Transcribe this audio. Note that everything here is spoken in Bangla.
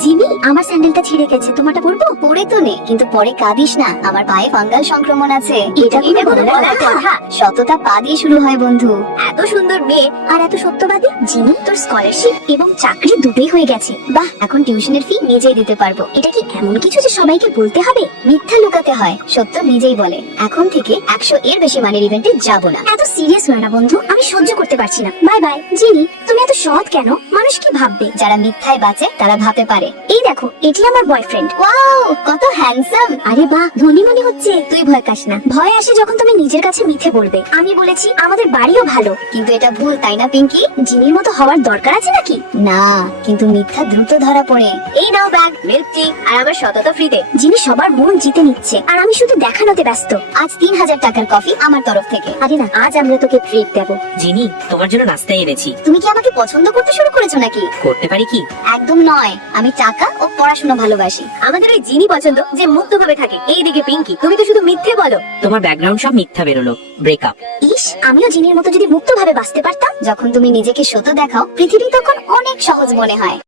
জিমি, আমার স্যান্ডেলটা ছিঁড়ে গেছে, তোমারটা পরবো? পরে তো নে, কিন্তু পরে কাঁদিস না, আমার পায়ে ফাঙ্গাল সংক্রমণ আছে। এটা কোনো বলার কথা? সততা পা দিয়ে শুরু হয় বন্ধু। এত সুন্দর মেয়ে আর এত সত্যবাদী। জিমি, তোর স্কলারশিপ এবং চাকরি দুটোই হয়ে গেছে। বাহ, এখন টিউশনের ফি নিজেই দিতে পারবো। এটা কি এমন কিছু যে সবাইকে বলতে হবে? মিথ্যা লুকাতে হয়, সত্য নিজেই বলে। এখন থেকে 100 এর বেশি মানের ইভেন্টে যাব না। এত সিরিয়াস হয় না বন্ধু, আমি সহ্য করতে পারছি না। Bye bye. জিমি, তুমি এত সৎ কেন? মানুষ কি ভাববে? যারা মিথ্যায় বাঁচে তারা ভাবতে পারে। এই দেখো, এটি আমার বয়ফ্রেন্ড। ওয়াও, কত হ্যান্ডসাম। আরে বাহ, ধনী মনে হচ্ছে। তুই ভয় পাস না। ভয় আসে যখন তুমি নিজের কাছে মিথ্যে বলবে। আমি বলেছি আমাদের বাড়িও ভালো। কিন্তু এটা ভুল, তাই না পিঙ্কি? জিমির মতো হওয়ার দরকার আছে নাকি? না, কিন্তু মিথ্যা দ্রুত ধরা পড়ে। এই নাও ব্যাগ, মিল্ক টি আর আমার সততা ফ্রিতে। জিমি সবার মন জিতে নিচ্ছে আর আমি শুধু দেখানোতে ব্যস্ত। আজ 3000 টাকার কফি আমার তরফ থেকে। আরে না, আজ আমরা তোকে ট্রিট দেবো। জিনি, তোমার জন্য নাস্তা এনেছি। তুমি কি আমাকে পছন্দ করতে শুরু করেছো নাকি? করতে পারি কি? একদম নয়, আমি টাকা ও পড়াশোনা ভালোবাসি। আমাদের ওই জিনি পছন্দ যে মুক্ত ভাবে থাকে। এইদিকে পিঙ্কি, তুমি তো শুধু মিথ্যে বলো। তোমার ব্যাকগ্রাউন্ড সব মিথ্যা বেরোলো। ব্রেকআপ। ইস, আমিও জিনির মতো যদি মুক্ত ভাবে বাঁচতে পারতাম। যখন তুমি নিজেকে সত্য দেখাও, পৃথিবী তখন অনেক সহজ মনে হয়।